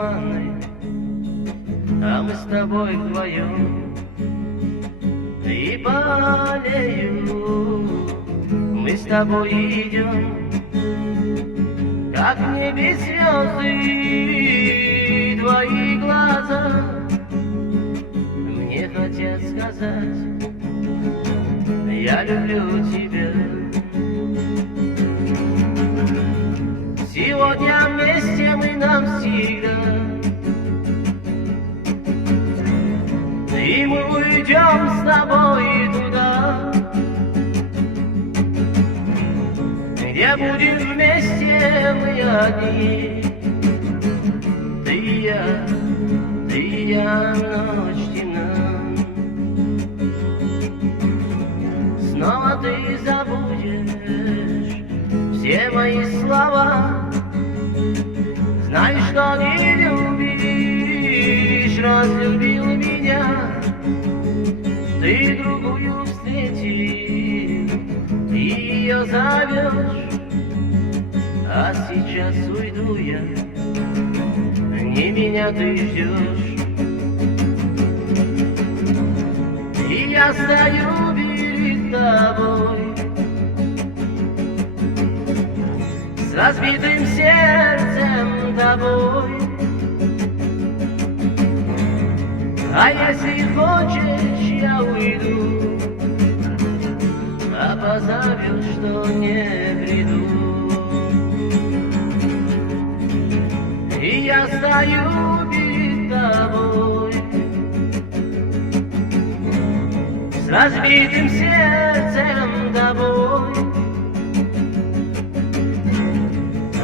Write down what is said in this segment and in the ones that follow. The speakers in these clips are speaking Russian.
туманной, а мы с тобой вдвоем. И по аллею мы с тобой идем, как в небе звезды, твои глаза мне хотят сказать: я люблю тебя. Сегодня вместе мы навсегда, и мы уйдем с тобой туда, где будем вместе мы одни. Ты и я, ночь темна. Снова ты забудешь все мои слова. Знай, что не любишь, разлюбил меня. Ты другую встретил и ее зовешь. А сейчас уйду я, не меня ты ждешь. И я стою перед тобой с разбитым сердцем тобой. А если хочешь, я уйду, а позовешь, что не приду. И я стою перед тобой с разбитым сердцем тобой.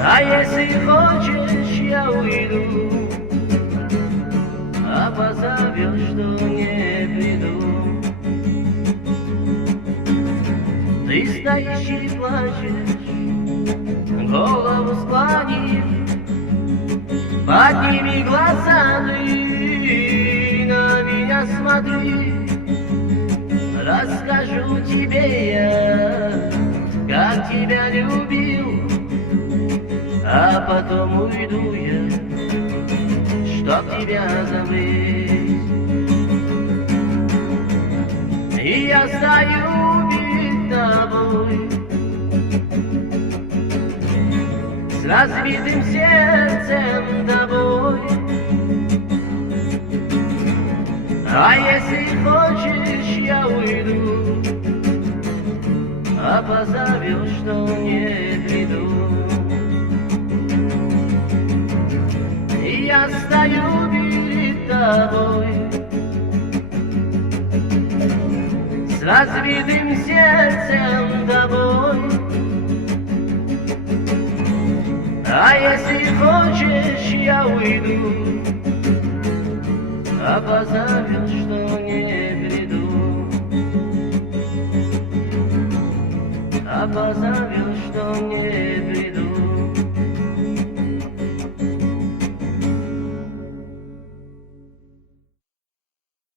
А если хочешь, я уйду, а позовешь, что не приду. Ты стоишь и плачешь, голову склонив, подними глаза, ты на меня смотри. Расскажу тебе я, как тебя любил, а потом уйду я, чтоб тебя забыть. И я стою перед тобой с разбитым сердцем тобой. А если хочешь, я уйду, а позовешь, что не приду. И я стою перед тобой с разбитым сердцем тобой. А если хочешь, я уйду, а позовешь, что не приду. А позовешь, что не